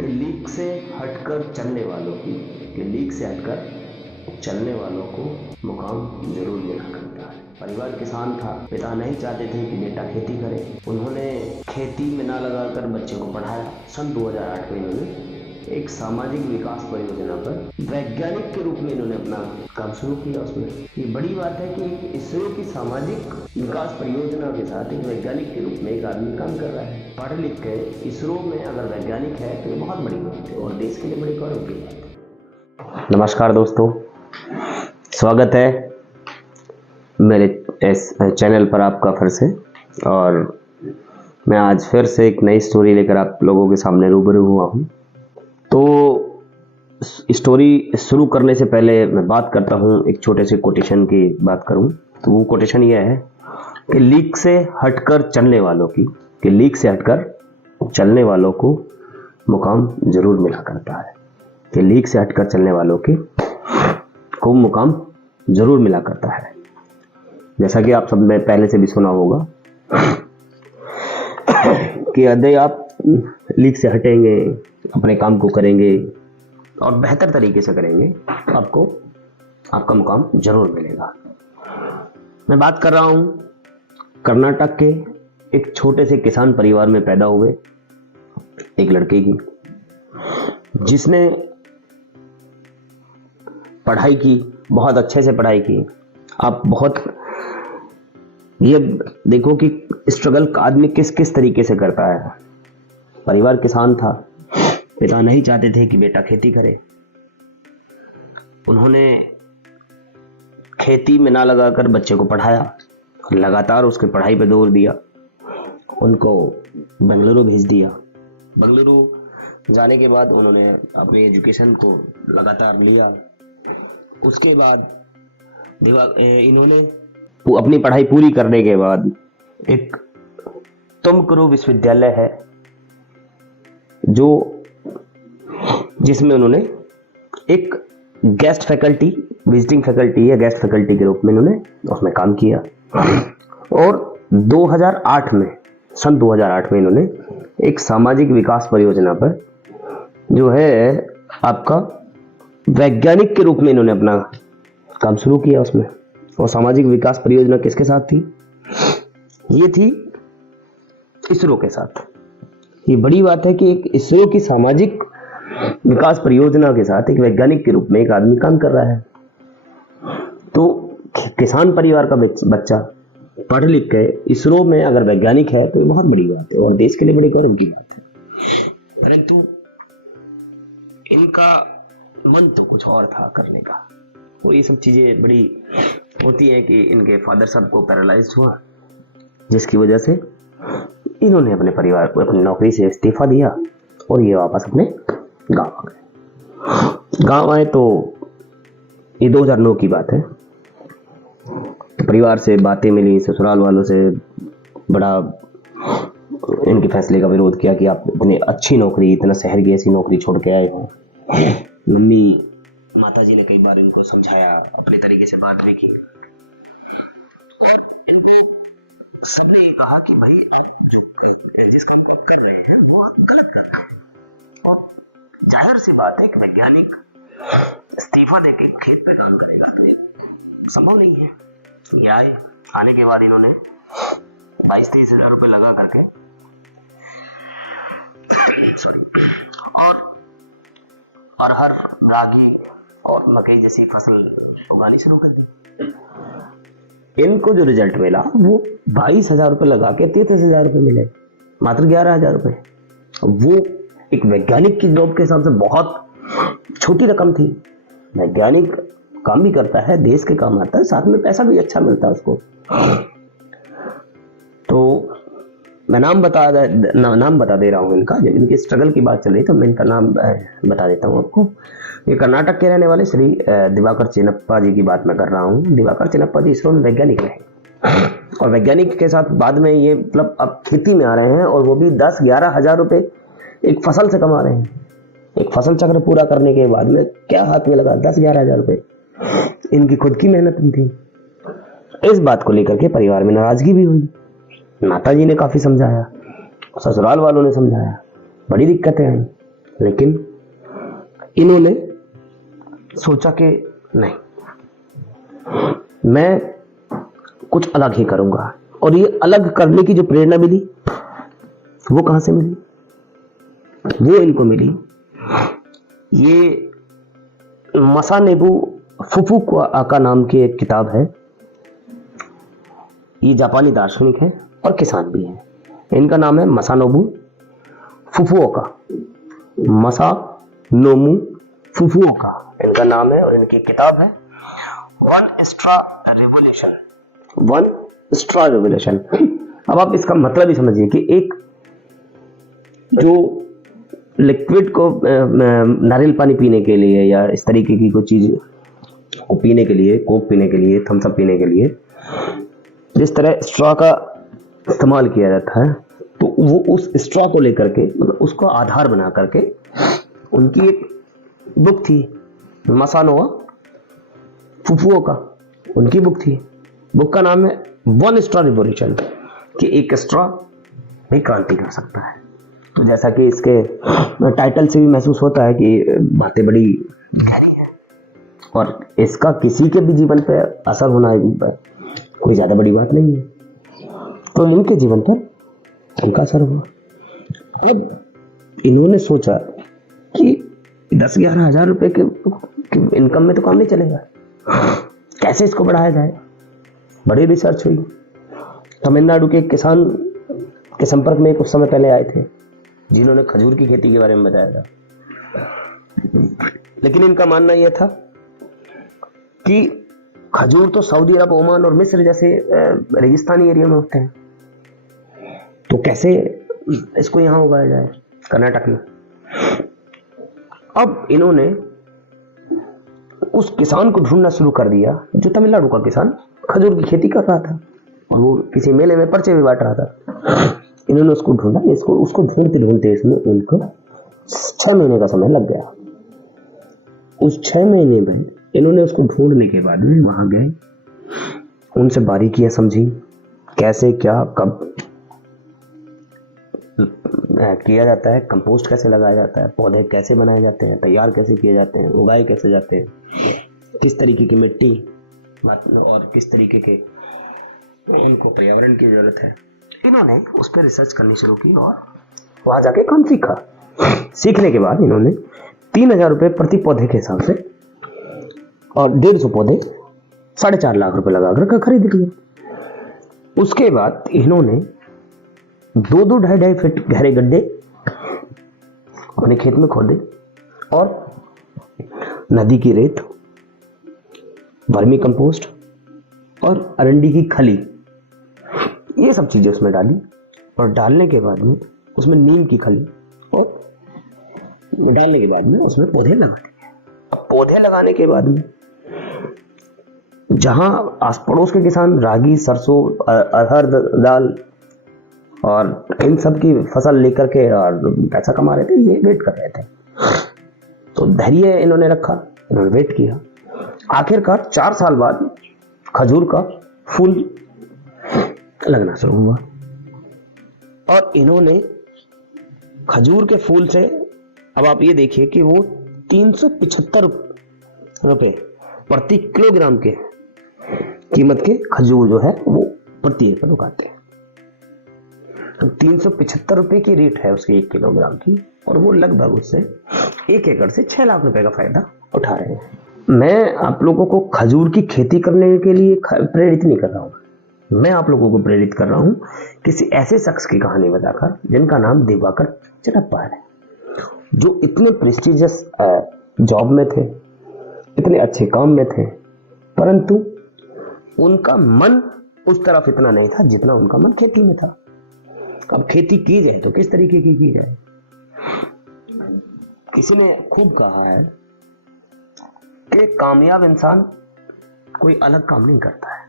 कि लीक से हटकर चलने वालों की कि लीक से हटकर चलने वालों को मुकाम जरूर मिला करता है। परिवार किसान था, पिता नहीं चाहते थे कि बेटा खेती करे। उन्होंने खेती में ना लगाकर बच्चे को पढ़ाया। सन 2008 में इन्होंने एक सामाजिक विकास परियोजना पर वैज्ञानिक के रूप में इन्होंने अपना काम शुरू किया। उसमें ये बड़ी बात है कि इसरो की सामाजिक विकास परियोजना के साथ एक वैज्ञानिक के रूप में एक आदमी काम कर रहा है। पढ़ लिख के इसरो में अगर वैज्ञानिक है तो ये बहुत बड़ी बात है और देश के लिए बड़ी गौरव की बात है। नमस्कार दोस्तों, स्वागत है मेरे इस चैनल पर आपका फिर से। और मैं आज फिर से एक नई स्टोरी लेकर आप लोगों के सामने रूबरू हुआ हूँ। तो स्टोरी शुरू करने से पहले मैं बात करता हूँ, एक छोटे से कोटेशन की बात करूँ तो वो कोटेशन यह है कि लीक से हटकर चलने वालों की कि लीक से हटकर चलने वालों को मुकाम जरूर मिला करता है। कि लीक से हटकर चलने वालों को मुकाम जरूर मिला करता है। जैसा कि आप सब ने पहले से भी सुना होगा कि यदि आप लीक से हटेंगे, अपने काम को करेंगे और बेहतर तरीके से करेंगे, आपको आपका मुकाम जरूर मिलेगा। मैं बात कर रहा हूं कर्नाटक के एक छोटे से किसान परिवार में पैदा हुए एक लड़के की, जिसने पढ़ाई की, बहुत अच्छे से पढ़ाई की। आप बहुत ये देखो कि स्ट्रगल आदमी किस किस तरीके से करता है। परिवार किसान था, पिता नहीं चाहते थे कि बेटा खेती करे। उन्होंने खेती में ना लगाकर बच्चे को पढ़ाया, लगातार उसके पढ़ाई पे जोर दिया। उनको बेंगलुरु भेज दिया। बेंगलुरु जाने के बाद उन्होंने अपनी एजुकेशन को लगातार लिया। उसके बाद इन्होंने अपनी पढ़ाई पूरी करने के बाद एक तुमकुरू विश्वविद्यालय है जिसमें उन्होंने एक गेस्ट फैकल्टी, विजिटिंग फैकल्टी या गेस्ट फैकल्टी के रूप में इन्होंने उसमें काम किया। और 2008 में, सन 2008 में इन्होंने एक सामाजिक विकास परियोजना पर जो है आपका वैज्ञानिक के रूप में इन्होंने अपना काम शुरू किया उसमें। और सामाजिक विकास परियोजना किसके साथ थी? ये थी इसरो के साथ। ये बड़ी बात है कि एक इसरो की सामाजिक विकास परियोजना के साथ एक वैज्ञानिक के रूप में एक आदमी काम कर रहा है। तो किसान परिवार का बच्चा पढ़ लिख के इसरो में अगर वैज्ञानिक है तो ये बहुत बड़ी बात है और देश के लिए बड़ी गौरव की बात है। परंतु इनका मन तो कुछ और था करने का। वो ये सब चीजें बड़ी होती हैं कि इनके फादर साहब को पैरालाइज्ड हुआ, जिसकी वजह से इन्होंने अपने परिवार को अपनी नौकरी से इस्तीफा दिया और ये वापस अपने गांव आ गए। गांव आए तो ये 2009 की बात है। तो परिवार से बातें मिली, ससुराल वालों से बड़ा इनके फैसले का विरोध किया कि आप इतनी अच्छी नौकरी, इतना शहर की ऐसी नौकरी छोड़ के आए हो। मम्मी, माताजी ने कई बार इनको समझाया, अपने तरीके से बात भी की और इनको सबने ये कहा कि भाई आप जो जिस काम को कर रहे हैं वो आप गलत कर रहे हैं। और जाहिर सी बात है कि वैज्ञानिक इस्तीफा देके खेत पे काम करेगा तो संभव नहीं है। ये आने के बाद इन्होंने 22-23 हजार रुपए लगा करके और अरहर, रागी और मकई जैसी फसल उगानी शुरू कर दी। इनको जो रिजल्ट मिला वो 22,000 रुपए लगा के 33,000 रुपए मिले, मात्र 11,000 रुपए। वो एक वैज्ञानिक की जॉब के हिसाब से बहुत छोटी रकम थी। वैज्ञानिक काम भी करता है, देश के काम आता है, साथ में पैसा भी अच्छा मिलता है उसको। तो मैं नाम बता दे रहा हूँ इनका। जब इनकी स्ट्रगल की बात चल रही तो मैं इनका नाम बता देता हूँ आपको। ये कर्नाटक के रहने वाले श्री दिवाकर चिनप्पा जी की बात मैं कर रहा हूँ। दिवाकर चिनप्पा जी इसरो में वैज्ञानिक रहे और वैज्ञानिक के साथ बाद में ये मतलब अब खेती में आ रहे हैं और वो भी 10-11 हजार रुपए एक फसल से कमा रहे हैं। एक फसल चक्र पूरा करने के बाद में क्या हाथ में लगा? 10-11 हजार रुपए इनकी खुद की मेहनत थी। इस बात को लेकर के परिवार में नाराजगी भी हुई। माताजी ने काफी समझाया, ससुराल वालों ने समझाया, बड़ी दिक्कतें आई। लेकिन इन्होंने सोचा कि नहीं, मैं कुछ अलग ही करूंगा। और ये अलग करने की जो प्रेरणा मिली वो कहां से मिली? वो इनको मिली, ये मसानेबु फुकुओका नाम की एक किताब है। ये जापानी दार्शनिक है और किसान भी है। इनका नाम है मसानोबु फुकुओका, मसानोबु फुकुओका इनका नाम है, और इनकी किताब है one straw revolution. One straw revolution. अब आप इसका मतलब ही समझिए कि एक जो लिक्विड को नारियल पानी पीने के लिए या इस तरीके की कोई चीज को पीने के लिए, कोक पीने के लिए, थम्स अप पीने के लिए जिस तरह स्ट्रॉ का इस्तेमाल किया जाता है, तो वो उस स्ट्रॉ को लेकर के, मतलब उसको आधार बना करके उनकी एक बुक थी, मसानोबु फुकुओका, उनकी बुक थी। बुक का नाम है वन स्ट्रॉ रिवॉल्यूशन, कि एक स्ट्रॉ भी क्रांति कर सकता है। तो जैसा कि इसके टाइटल से भी महसूस होता है कि बातें बड़ी गहरी है, और इसका किसी के भी जीवन पर असर होना कोई ज्यादा बड़ी बात नहीं है। तो इनके जीवन पर उनका असर हुआ। अब इन्होंने सोचा कि 10-11 हजार रुपए के इनकम में तो काम नहीं चलेगा, कैसे इसको बढ़ाया जाए। बड़ी रिसर्च हुई। तमिलनाडु के एक किसान के संपर्क में कुछ समय पहले आए थे, जिन्होंने खजूर की खेती के बारे में बताया था। लेकिन इनका मानना यह था कि खजूर तो सऊदी अरब, ओमान और मिस्र जैसे रेगिस्तानी एरिया में होते हैं, तो कैसे इसको यहां उगाया जाए कर्नाटक में। अब इन्होंने उस किसान को ढूंढना शुरू कर दिया जो तमिलनाडु का किसान खजूर की खेती कर रहा था, और वो किसी मेले में पर्चे भी बांट रहा था। इन्होंने उसको ढूंढा, उसको ढूंढते ढूंढते इसमें उनको 6 महीने का समय लग गया। उस 6 महीने में इन्होंने उसको ढूंढने के बाद में वहां गए, उनसे बारीकियां समझी, कैसे क्या कब किया जाता है, कंपोस्ट कैसे लगाया जाता है, पौधे कैसे बनाए जाते हैं, तैयार कैसे किए जाते हैं, उगाए कैसे जाते हैं, किस तरीके की मिट्टी और किस तरीके के उनको पर्यावरण की जरूरत है। इन्होंने उस पर रिसर्च करनी शुरू की और वहां जाके काम सीखा। सीखने के बाद इन्होंने 3,000 रुपए प्रति पौधे के हिसाब से और 150 पौधे 4.5 लाख रुपए लगाकर खरीद लिए। उसके बाद इन्होंने 2-2, 2.5 फीट गहरे गड्ढे अपने खेत में खोदे और नदी की रेत, वर्मी कंपोस्ट और अरंडी की खली, ये सब चीजें उसमें डाली। और डालने के बाद में उसमें नीम की खली और डालने के बाद में उसमें पौधे लगा दिए। पौधे लगाने के बाद में जहां आस पड़ोस के किसान रागी, सरसों, अरहर दाल और इन सब की फसल लेकर के और पैसा कमा रहे थे, ये वेट कर रहे थे। तो धैर्य इन्होंने रखा, इन्होंने वेट किया। आखिरकार 4 साल बाद खजूर का फूल लगना शुरू हुआ, और इन्होंने खजूर के फूल से, अब आप ये देखिए कि वो 375 रुपए प्रति किलोग्राम के कीमत के खजूर जो है वो प्रति एकड़ उगाते हैं। तो 375 रुपए की रेट है उसकी 1 किलोग्राम की, और वो लगभग उससे 1 एकड़ से 6 लाख रुपए का फायदा उठा रहे हैं। मैं आप लोगों को खजूर की खेती करने के लिए प्रेरित नहीं कर रहा हूँ, मैं आप लोगों को प्रेरित कर रहा हूँ किसी ऐसे शख्स की कहानी बताकर जिनका नाम दिवाकर चिनप्पा है, जो इतने प्रेस्टिजियस जॉब में थे, इतने अच्छे काम में थे, परंतु उनका मन उस तरफ इतना नहीं था जितना उनका मन खेती में था। अब खेती की जाए तो किस तरीके की जाए। किसी ने खूब कहा है कि कामयाब इंसान कोई अलग काम नहीं करता है,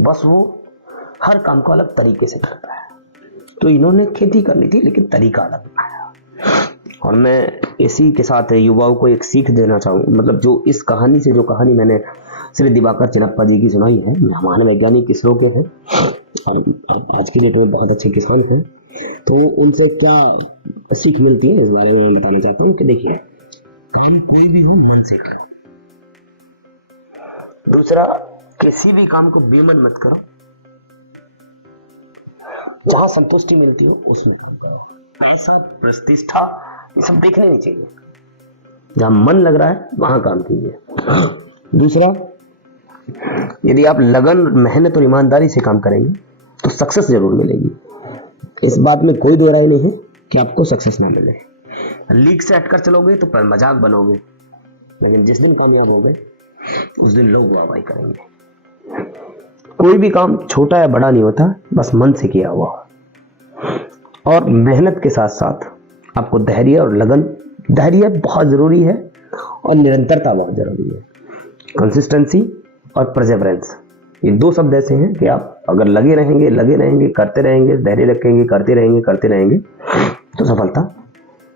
बस वो हर काम को अलग तरीके से करता है। तो इन्होंने खेती करनी थी लेकिन तरीका अलग बनाया। और मैं इसी के साथ युवाओं को एक सीख देना चाहूँगा, मतलब जो इस कहानी से, जो कहानी मैंने श्री दिवाकर चिनप्पा जी की सुनाई है, महान वैज्ञानिक इसरो के हैं और आज की डेट में बहुत अच्छे किसान हैं, तो उनसे क्या सीख मिलती है इस बारे में मैं बताना चाहता हूँ। हूं कि देखिए, काम कोई भी हो मन से करो। दूसरा, किसी भी काम को बेमन मत करो, जहां संतुष्टि मिलती है उसमें काम करो। पैसा, प्रतिष्ठा, ये सब देखने नहीं चाहिए, जहां मन लग रहा है वहां काम कीजिए। दूसरा, यदि आप लगन, मेहनत और ईमानदारी से काम करेंगे तो सक्सेस जरूर मिलेगी। इस बात में कोई दो राय नहीं है कि आपको सक्सेस ना मिले। लीक से हटकर चलोगे तो पर मजाक बनोगे, लेकिन जिस दिन कामयाब हो गए उस दिन लोग वाहवाही करेंगे। कोई भी काम छोटा या बड़ा नहीं होता, बस मन से किया हुआ। और मेहनत के साथ साथ आपको धैर्य और लगन, धैर्य बहुत जरूरी है और निरंतरता बहुत जरूरी है। कंसिस्टेंसी और परसेवरेंस, ये दो शब्द ऐसे हैं कि आप अगर लगे रहेंगे, करते रहेंगे, धैर्य रखेंगे, करते रहेंगे तो सफलता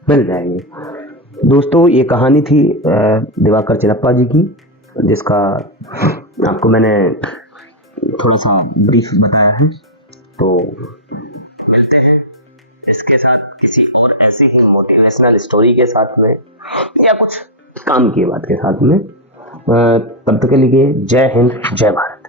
मिल जाएगी। दोस्तों, ये कहानी थी दिवाकर चिरप्पा जी की, जिसका आपको मैंने थोड़ा सा ब्रीफ बताया है। तो मिलते हैं इसके साथ किसी और ऐसी ही मोटिवेशनल स्टोरी के साथ में, या कुछ काम की बात के साथ में। तब तक के लिए जय हिंद, जय भारत।